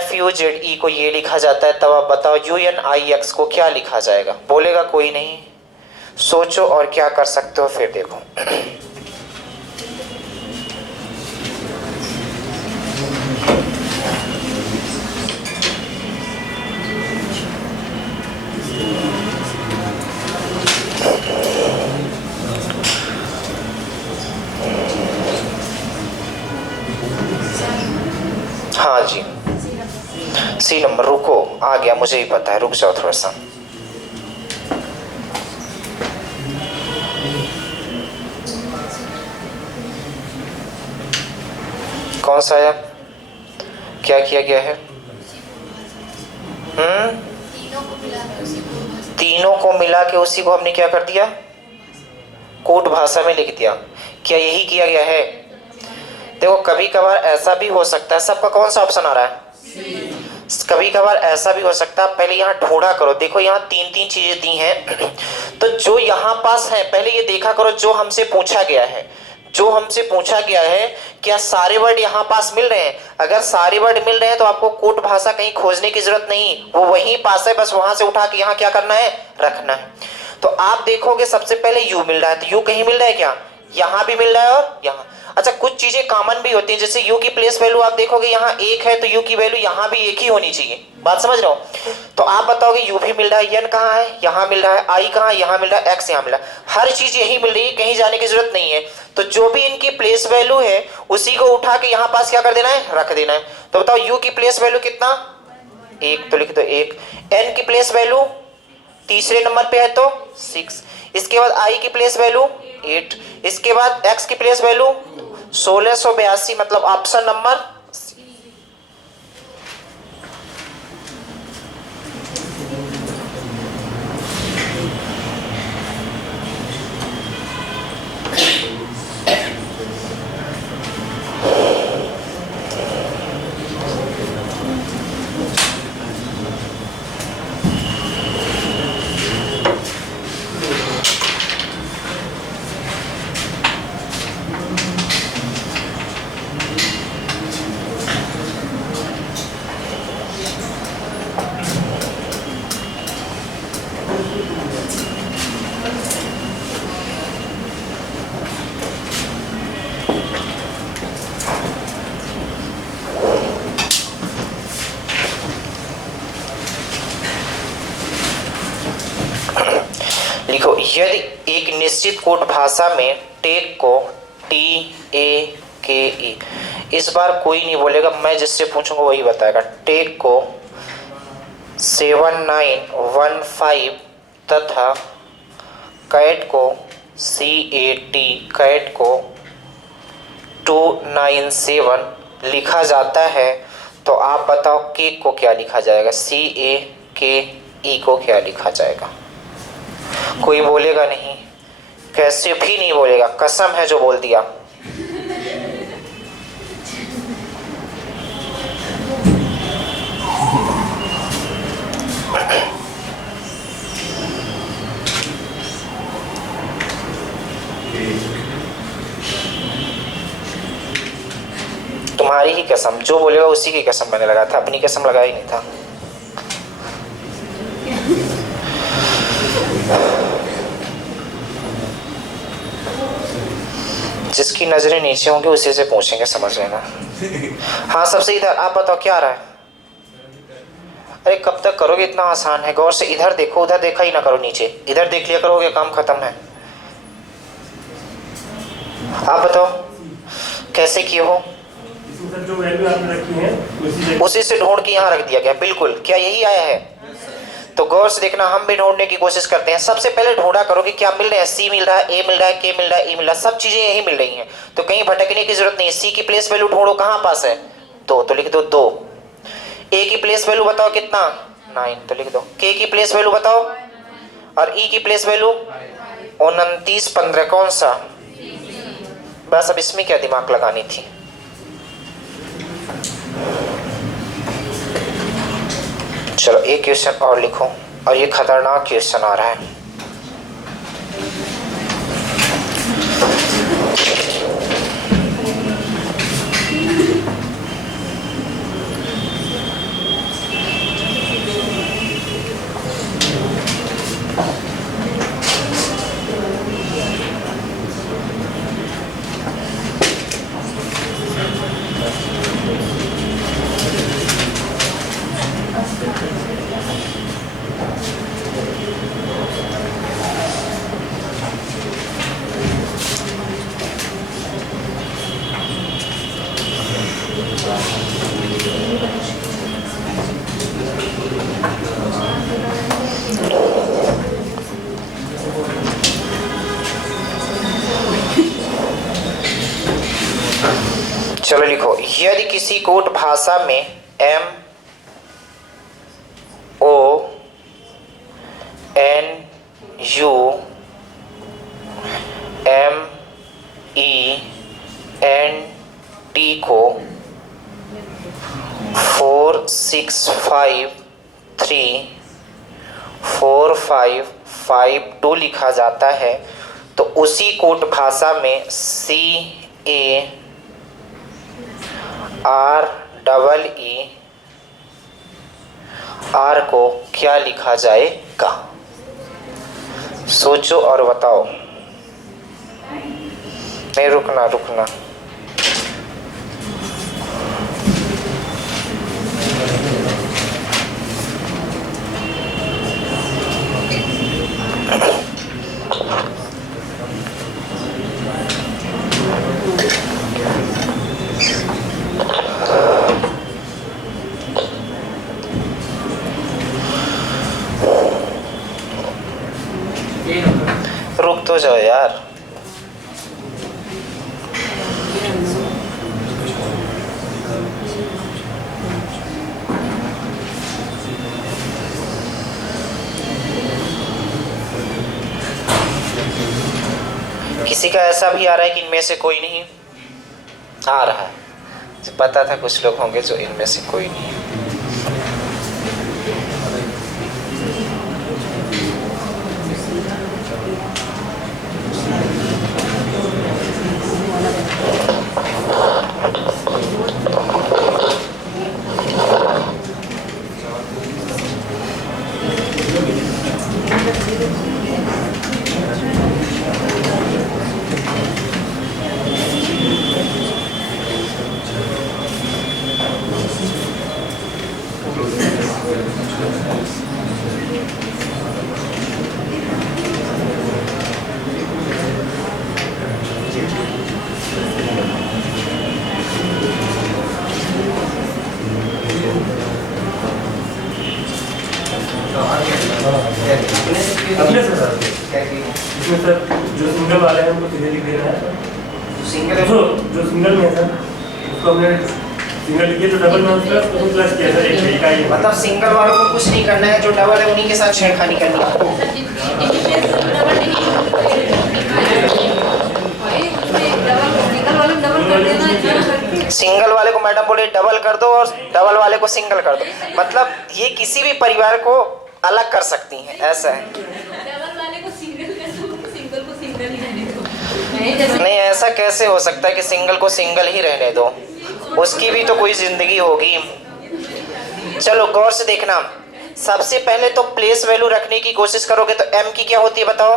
FUZE को ये लिखा जाता है, तब आप बताओ UNIX को क्या लिखा जाएगा। बोलेगा कोई नहीं, सोचो और क्या कर सकते हो फिर देखो। हाँ जी, सी नंबर। रुको, आ गया, मुझे ही पता है, रुक जाओ थोड़ा सा। कौन सा है, क्या किया गया है, तीनों को मिला के उसी को हमने क्या कर दिया, कोड भाषा में लिख दिया। क्या यही किया गया है। देखो कभी कभार ऐसा भी हो सकता है, सबका कौन सा ऑप्शन आ रहा है, कभी कभार ऐसा भी हो सकता है, पहले यहाँ ढूंढा करो। देखो यहाँ तीन तीन चीजें दी हैं, तो जो यहाँ पास है पहले ये देखा करो जो हमसे पूछा गया है, जो हमसे पूछा गया है क्या सारे वर्ड यहाँ पास मिल रहे हैं। अगर सारे वर्ड मिल रहे हैं तो आपको कोट भाषा कहीं खोजने की जरूरत नहीं, वो वहीं पास है, बस वहां से उठा के यहाँ क्या करना है, रखना है। तो आप देखोगे सबसे पहले यू मिल रहा है, तो यू कहीं मिल रहा है क्या, यहाँ भी मिल रहा है और यहाँ। अच्छा कुछ चीजें कॉमन भी होती हैं, जैसे यू की प्लेस वैल्यू आप देखोगे यहाँ एक है तो यू की वैल्यू यहाँ भी एक ही होनी चाहिए, बात समझ रहे हो। तो आप बताओगे यू भी मिल रहा है, एन कहाँ है, यहाँ मिल रहा है, आई कहाँ, यहाँ मिल रहा है, एक्स यहाँ मिल रहा है, हर चीज यही मिल रही है, कहीं जाने की जरूरत नहीं है। तो जो भी इनकी प्लेस वैल्यू है उसी को उठा के यहाँ पास क्या कर देना है, रख देना है। तो बताओ यू की प्लेस वैल्यू कितना, एक, तो लिख दो एक। एन की प्लेस वैल्यू तीसरे नंबर पे है तो 6, इसके बाद आई की प्लेस वैल्यू 8, इसके बाद एक्स की प्लेस वैल्यू 1682, मतलब ऑप्शन नंबर सी। लिखो यदि एक निश्चित कोट भाषा में टेक को TAKE, इस बार कोई नहीं बोलेगा, मैं जिससे पूछूंगा वही बताएगा। टेक को 7915 तथा कैट को CAT, कैट को 297 लिखा जाता है, तो आप बताओ केक को क्या लिखा जाएगा, CAKE को क्या लिखा जाएगा। कोई बोलेगा नहीं, कैसे भी नहीं बोलेगा, कसम है जो बोल दिया। तुम्हारी ही कसम, जो बोलेगा उसी की कसम मैंने लगाया था, अपनी कसम लगाया ही नहीं था। जिसकी नजरें नीचे होंगी उसी से पूछेंगे, समझ लेना। हाँ सबसे इधर, आप बताओ क्या आ रहा है। अरे कब तक करोगे, इतना आसान है, गौर से इधर देखो, उधर देखा ही ना करो, नीचे इधर देख लिया करोगे, काम खत्म है। आप बताओ कैसे किए हो, जो वैल्यू आपने रखी है उसी से ढूंढ के यहाँ रख दिया गया, बिल्कुल। क्या यही आया है? तो गौर से देखना, हम भी ढूंढने की कोशिश करते हैं। सबसे पहले ढूंढा करो कि क्या मिल रहा है, सी मिल रहा है, ए मिल रहा है, के मिल रहा है, ई मिल रहा है, सब चीजें यही मिल रही हैं, तो कहीं भटकने की जरूरत नहीं है। सी की प्लेस वैल्यू ढूंढो, कहाँ पास है 2, तो लिख दो 2। ए की प्लेस वैल्यू बताओ कितना 9, तो लिख दो। के की प्लेस वैल्यू बताओ, और ई की प्लेस वैल्यू 29 15, कौन सा, बस अब इसमें क्या दिमाग लगानी थी। चलो एक क्वेश्चन और लिखो, और ये खतरनाक क्वेश्चन आ रहा है। चलो लिखो, यदि किसी कोट भाषा में MONUMENT को 46534552 लिखा जाता है, तो उसी कोट भाषा में CARER को क्या लिखा जाएगा? सोचो और बताओ। नहीं, रुकना। रुक तो जाओ यार। किसी का ऐसा भी आ रहा है कि इनमें से कोई नहीं आ रहा है? पता था कुछ लोग होंगे जो इनमें से कोई नहीं है। अगले से सर इसमें सर जो सिंगल वाले हैं उनको सीधे लिख देना है। जो सिंगल में है सर उसको हमने सिंगल लिखिए, जो डबल में उसका प्लस किया सर एक का ही। मतलब सिंगल वालों को कुछ नहीं करना है, जो डबल है उन्हीं के साथ छेड़खानी करनी है आपको। सिंगल वाले को मैडम बोले डबल कर दो और डबल वाले को सिंगल कर दो, मतलब ये किसी भी परिवार को अलग कर सकती हैं, ऐसा है। डबल वाले को सिंगल कर दो, सिंगल को सिंगल ही रहने दो। नहीं, ऐसा कैसे हो सकता है कि सिंगल को सिंगल ही रहने दो? उसकी भी तो कोई जिंदगी होगी। चलो गौर से देखना, सबसे पहले तो प्लेस वैल्यू रखने की कोशिश करोगे तो m की क्या होती है बताओ?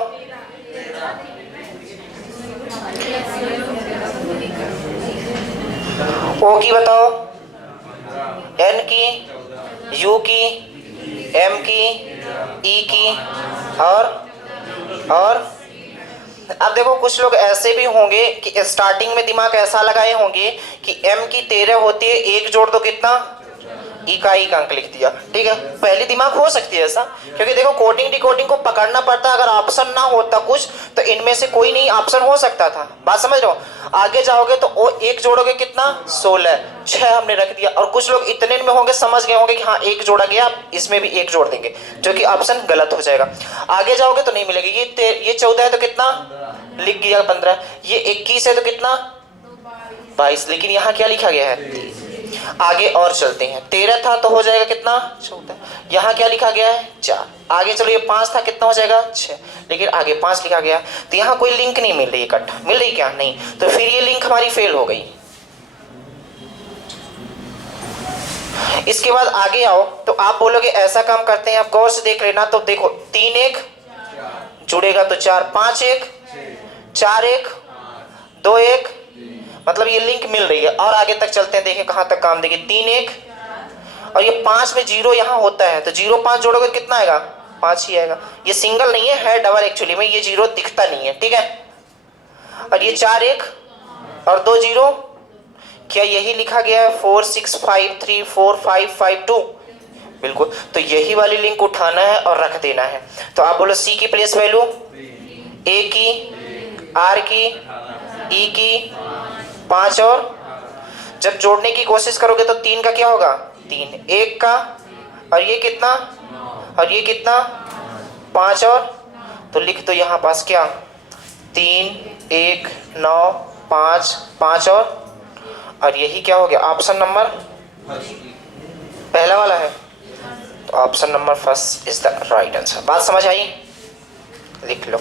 ओ की बताओ, n की, u की, m की, e की, और अब देखो कुछ लोग ऐसे भी होंगे कि स्टार्टिंग में दिमाग ऐसा लगाए होंगे कि m की 13 होती है, एक जोड़ दो कितना, इकाई का अंक लिख दिया। ठीक है, पहली दिमाग हो सकती है ऐसा, क्योंकि देखो कोडिंग डिकोडिंग को पकड़ना पड़ता है। अगर ऑप्शन ना होता कुछ तो इनमें से कोई नहीं ऑप्शन हो सकता था। बात समझ रहे हो? आगे जाओगे तो ओ एक जोड़ोगे कितना, 16, 6 हमने रख दिया। और कुछ लोग इतने में होंगे, समझ गए होंगे कि हाँ एक जोड़ा गया, इसमें भी एक जोड़ देंगे, जो कि ऑप्शन गलत हो जाएगा। आगे जाओगे तो नहीं मिलेगी। ये 14 है तो कितना लिख दिया, 15। ये 21 है तो कितना, 22। लेकिन यहाँ क्या लिखा गया है? आगे और चलते हैं, 13 था तो हो जाएगा कितना, 14। यहाँ क्या लिखा गया है, 4। आगे चलो, ये 5 था, कितना हो जाएगा, 6। लेकिन आगे 5 लिखा गया, तो यहाँ कोई लिंक नहीं मिल रही, इकट्ठा मिल रही क्या, नहीं। तो फिर ये लिंक हमारी फेल हो गई। इसके बाद आगे आओ तो आप बोलोगे ऐसा काम करते हैं, आप गौर से देख लेना। तो देखो 3 1 जुड़ेगा तो 4, 5 1 4 1 2 1, मतलब ये लिंक मिल रही है। और आगे तक चलते हैं, देखें कहां तक काम देगी। 3 1 और ये 5 में 0 यहाँ होता है, तो 0 5 जोड़ोगे कितना आएगा, 5 ही आएगा। ये सिंगल नहीं है डबल एक्चुअली में, ये 0 दिखता नहीं है। ठीक है, और ये 4 1 और 2 0, क्या यही लिखा गया है 4 6 5 3 4 5 5 2? बिल्कुल, तो यही वाली लिंक उठाना है और रख देना है। तो आप बोलो सी की प्लेस वैल्यू ए की, आर की, ई की, 5 और जब जोड़ने की कोशिश करोगे तो 3 का क्या होगा, 3, 1 का, और ये कितना, और ये कितना, 5 और, तो लिख दो यहाँ पास क्या, 3 1 9 5 5 और यही क्या हो गया, ऑप्शन नंबर पहला वाला है, तो option number first is the right answer. बात समझ आई? लिख लो।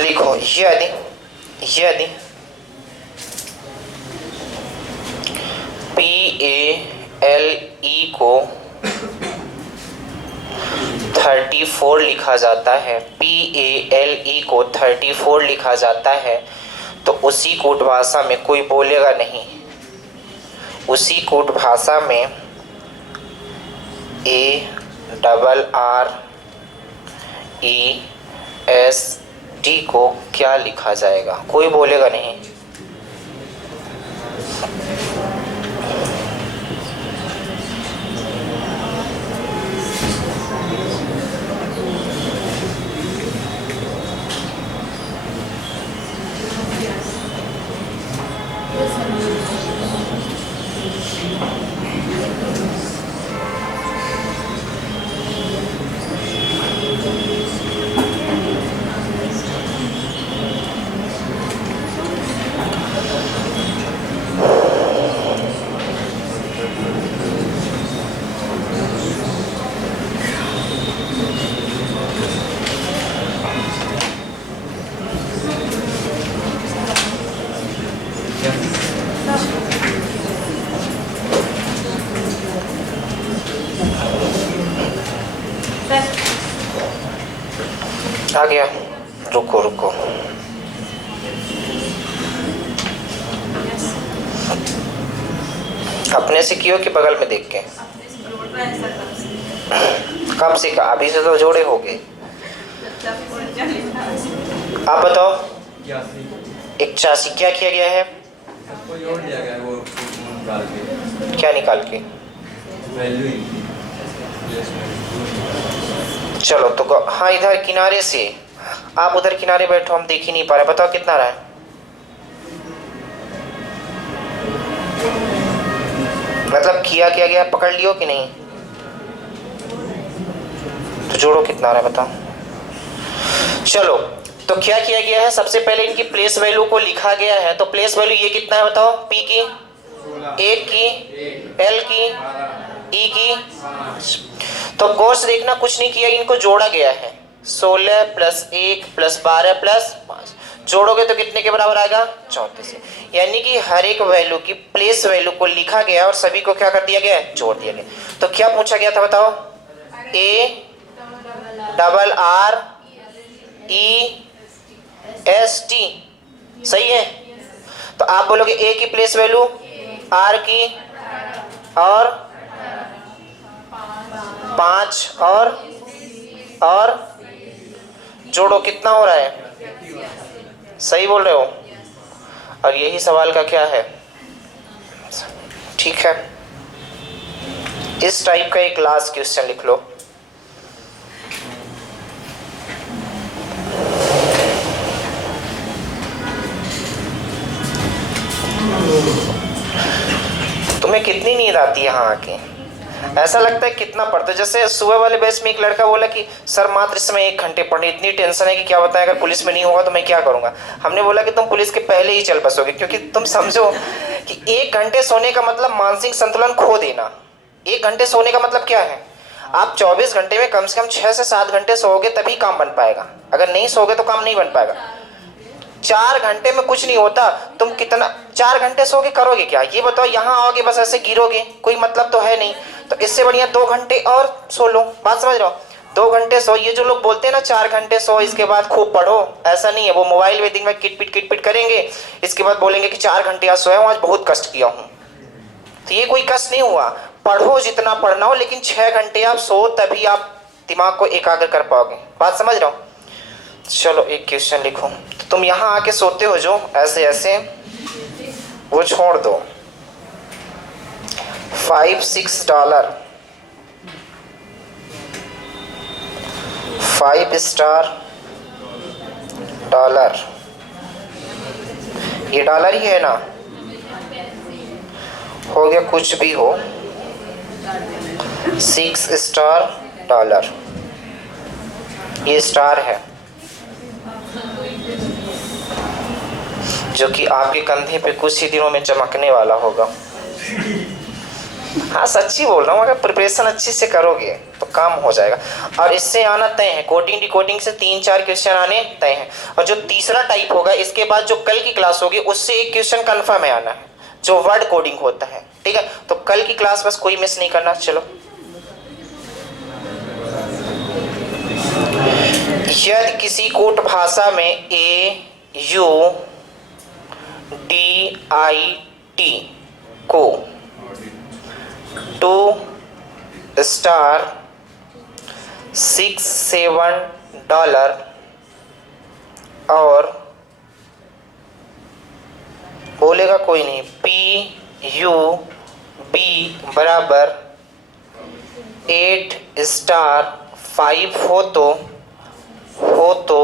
लिखो यदि PALE को 34 लिखा जाता है, PALE को 34 लिखा जाता है, तो उसी कोड भाषा में कोई बोलेगा नहीं। उसी कोड भाषा में ARREST को क्या लिखा जाएगा? कोई बोलेगा नहीं। आ गया? रुको अपने से कियो कि बगल में देख के? कब सीखा? अभी से तो जोड़े हो गए। आप बताओ। 81 क्या किया गया है? उसको जोड़ दिया गया है, वो निकाल के। क्या निकाल के? वैल्यू। चलो तो हाँ, इधर किनारे से आप उधर किनारे बैठो, हम देख ही नहीं पा रहे। बताओ कितना रहा है? मतलब किया गया, पकड़ लियो कि नहीं? तो जोड़ो कितना रहा है बताओ। चलो तो क्या किया गया है? सबसे पहले इनकी प्लेस वैल्यू को लिखा गया है। तो प्लेस वैल्यू ये कितना है बताओ? P की 1 की, L की, E की। तो गौर से देखना, कुछ नहीं किया, इनको जोड़ा गया है। 16 + 1 + 12 + 5 जोड़ोगे तो कितने के बराबर आएगा? 34। यानी कि हर एक वैल्यू की प्लेस वैल्यू को लिखा गया और सभी को क्या कर दिया गया? जोड़ दिया गया। तो क्या पूछा गया था बताओ? ARREST सही है। तो आप बोलोगे A की प्लेस वैल्यू, R की, और 5 और जोड़ो कितना हो रहा है? सही बोल रहे हो। और यही सवाल का क्या है? ठीक है, इस टाइप का एक लास्ट क्वेश्चन लिख लो। तुम्हें कितनी नींद आती है यहाँ आके? ऐसा लगता है कितना पढ़ते। जैसे सुबह वाले बैच में एक लड़का बोला कि सर मात्र इस समय 1 घंटे पढ़े, इतनी टेंशन है कि क्या बताएं, अगर पुलिस में नहीं होगा तो मैं क्या करूंगा। हमने बोला कि तुम पुलिस के पहले ही चल बसोगे, क्योंकि तुम समझो कि 1 घंटे सोने का मतलब मानसिक संतुलन खो देना। 1 घंटे सोने का मतलब क्या है? आप 24 घंटे में कम से कम 6 से 7 घंटे सोओगे तभी काम बन पाएगा। अगर नहीं सोओगे तो काम नहीं बन पाएगा। 4 घंटे में कुछ नहीं होता। तुम कितना 4 घंटे सोगे करोगे क्या? ये बताओ। यहाँ आओगे बस ऐसे गिरोगे, कोई मतलब तो है नहीं। तो इससे बढ़िया 2 घंटे और सो लो। बात समझ रहे हो? 2 घंटे सो। ये जो लोग बोलते हैं ना 4 घंटे सो इसके बाद खूब पढ़ो, ऐसा नहीं है। वो मोबाइल में दिन में किट करेंगे, इसके बाद बोलेंगे कि 4 घंटे आज सोया हूँ, आज बहुत कष्ट किया हूँ। तो ये कोई कष्ट नहीं हुआ। पढ़ो जितना पढ़ना हो, लेकिन 6 घंटे आप सो तभी आप दिमाग को एकाग्र कर पाओगे। बात समझ रहे हो? चलो एक क्वेश्चन लिखो। तो तुम यहाँ आके सोते हो जो ऐसे ऐसे, वो छोड़ दो। $5-6 5 स्टार डॉलर, ये डॉलर ही है ना, हो गया कुछ भी हो। 6 स्टार डॉलर, ये स्टार है जो कि आपके कंधे पे कुछ ही दिनों में चमकने वाला होगा। हाँ सच्ची बोल रहा हूँ, अगर प्रिपरेशन अच्छे से करोगे तो काम हो जाएगा। और इससे आना तय है, कोडिंग डिकोडिंग से 3-4 क्वेश्चन आने तय हैं। और जो तीसरा टाइप होगा इसके बाद जो कल की क्लास होगी उससे एक क्वेश्चन कंफर्म है आना है, जो वर्ड कोडिंग होता है। ठीक है, तो कल की क्लास बस कोई मिस नहीं करना। चलो, यदि किसी कूट भाषा में AUDIT को 2 स्टार $6-7 और बोलेगा कोई नहीं PUB बराबर 8 स्टार 5 हो तो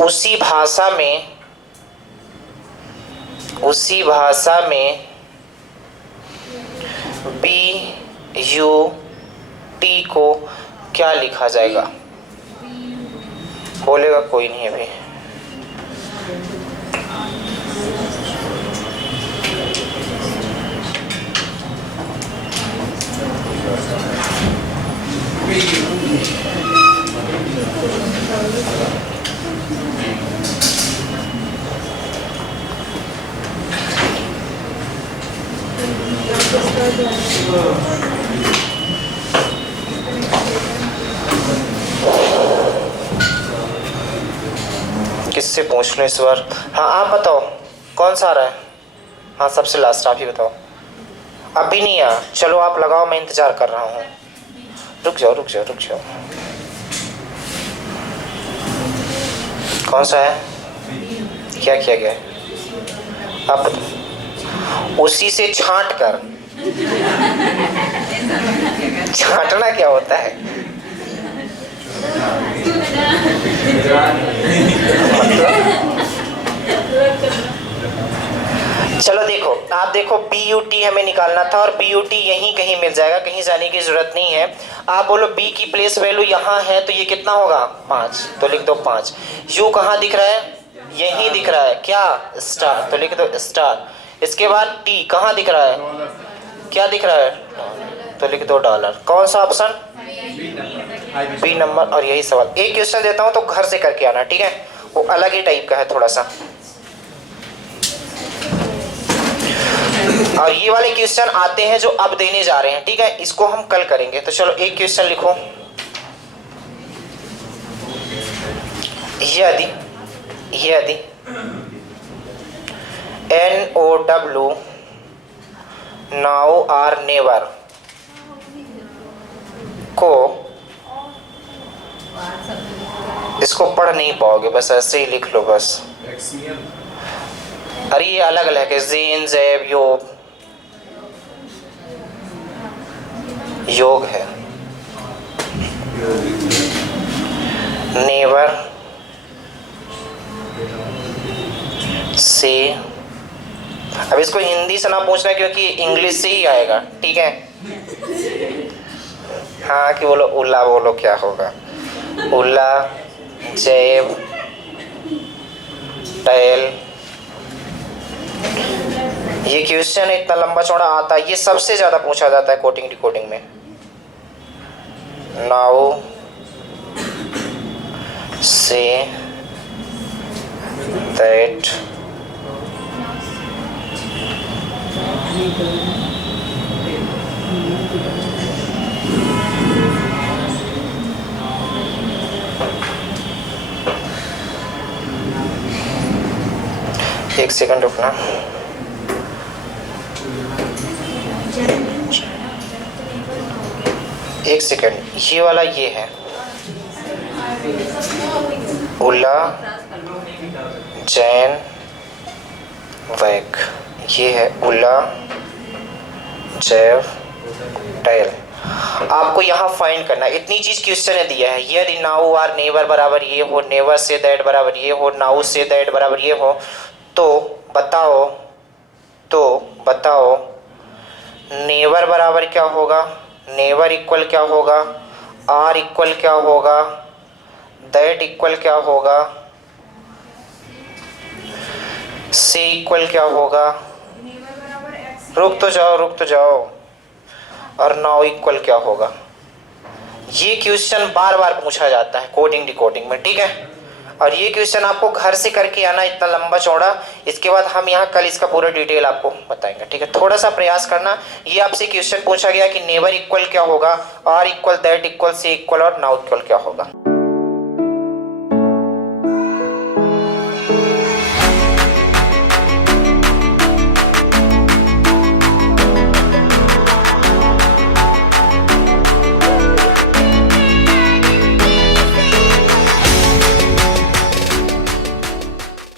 उसी भाषा में BUT को क्या लिखा जाएगा? बोलेगा कोई नहीं अभी। किससे पूछ लो इस बार? हाँ आप बताओ कौन सा आ रहा है? हाँ सबसे लास्ट आप ही बताओ। अभी नहीं आया, चलो आप लगाओ, मैं इंतजार कर रहा हूँ। रुक जाओ। कौन सा है? क्या किया गया है? आप उसी से छांट कर। छांटना क्या होता है? चलो देखो, आप देखो BUT हमें निकालना था और BUT यहीं कहीं मिल जाएगा, कहीं जाने की जरूरत नहीं है। आप बोलो B की प्लेस वैल्यू यहाँ है तो ये कितना होगा? 5, तो लिख दो 5। U कहाँ दिख रहा है? यहीं दिख रहा है, क्या? स्टार, तो लिख दो स्टार। इसके बाद T कहाँ दिख रहा है? क्या दिख रहा है? तो लिख दो $। कौन सा ऑप्शन? B number. और यही सवाल। एक क्वेश्चन देता हूँ तो घर से करके आना, ठीक है? वो अलग ही टाइप का है थोड़ा सा। और ये वाले क्वेश्चन आते हैं जो अब देने जा रहे हैं, ठीक है? इसको हम कल करेंगे। तो चलो एक क्वेश्चन लिखो। यदि NOW नाउ और नेवर को, इसको पढ़ नहीं पाओगे, बस ऐसे ही लिख लो बस। अरे ये अलग अलग है, ज़ेन ज़ैब योग है। नेवर से, अब इसको हिंदी से ना पूछना क्योंकि इंग्लिश से ही आएगा, ठीक है? हाँ कि बोलो उल्ला, बोलो क्या होगा? उल्ला, जैब, टैल। ये क्वेश्चन इतना लंबा चौड़ा आता है, ये सबसे ज्यादा पूछा जाता है कोडिंग डिकोडिंग में। नाउ से दैट एक सेकंड रुकना। एक सेकेंड, ये वाला ये है उला जैन वैक, ये है उला जैव टाइल। आपको यहाँ फाइंड करना है, इतनी चीज क्वेश्चन ने दिया है। यदि नाउ आर नेवर बराबर ये हो, नेवर से दैट बराबर ये हो, नाउ से दैट बराबर ये हो, तो बताओ नेवर बराबर क्या होगा, नेवर इक्वल क्या होगा, आर इक्वल क्या होगा, दैट इक्वल क्या होगा, से इक्वल क्या होगा, रुक तो जाओ, और नाउ इक्वल क्या होगा। ये क्वेश्चन बार बार पूछा जाता है कोडिंग डिकोडिंग में, ठीक है। और ये क्वेश्चन आपको घर से करके आना, इतना लंबा चौड़ा। इसके बाद हम यहाँ कल इसका पूरा डिटेल आपको बताएंगे, ठीक है। थोड़ा सा प्रयास करना। ये आपसे क्वेश्चन पूछा गया कि नेवर इक्वल क्या होगा, आर इक्वल, दैट इक्वल, से इक्वल और नाउ इक्वल क्या होगा।